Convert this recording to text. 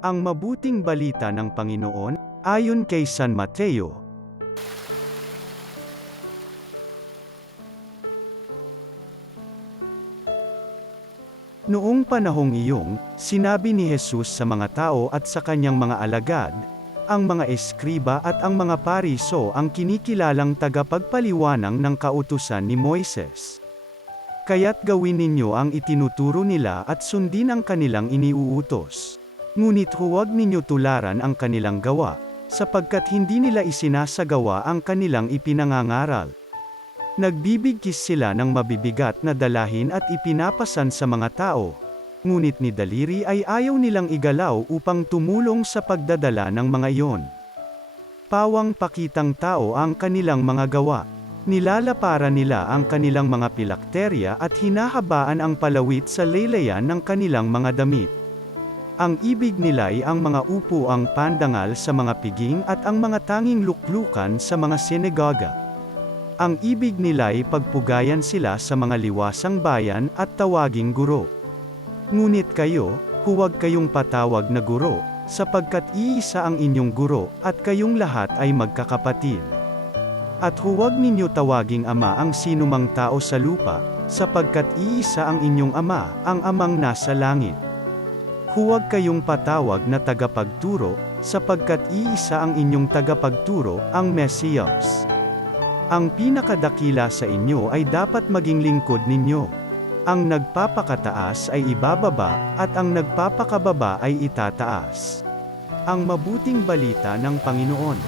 Ang mabuting balita ng Panginoon, ayon kay San Mateo. Noong panahong iyong, sinabi ni Jesus sa mga tao at sa kanyang mga alagad, ang mga eskriba at ang mga pariso ang kinikilalang tagapagpaliwanag ng kautusan ni Moises. Kaya't gawin ninyo ang itinuturo nila at sundin ang kanilang iniuutos. Ngunit huwag ninyo tularan ang kanilang gawa, sapagkat hindi nila isinasagawa ang kanilang ipinangangaral. Nagbibigkis sila ng mabibigat na dalahin at ipinapasan sa mga tao. Ngunit ni daliri ay ayaw nilang igalaw upang tumulong sa pagdadala ng mga iyon. Pawang pakitang tao ang kanilang mga gawa. Nilalaparan nila ang kanilang mga pilakterya at hinahabaan ang palawit sa laylayan ng kanilang mga damit. Ang ibig nila ay ang mga upuang pandangal sa mga piging at ang mga tanging luklukan sa mga sinagoga. Ang ibig nila ay pagpugayan sila sa mga liwasang bayan at tawaging guro. Ngunit kayo, huwag kayong patawag na guro, sapagkat iisa ang inyong guro, at kayong lahat ay magkakapatid. At huwag ninyo tawaging ama ang sinumang tao sa lupa, sapagkat iisa ang inyong ama, ang amang nasa langit. Huwag kayong patawag na tagapagturo, sapagkat iisa ang inyong tagapagturo, ang Mesiyas. Ang pinakadakila sa inyo ay dapat maging lingkod ninyo. Ang nagpapakataas ay ibababa, at ang nagpapakababa ay itataas. Ang mabuting balita ng Panginoon.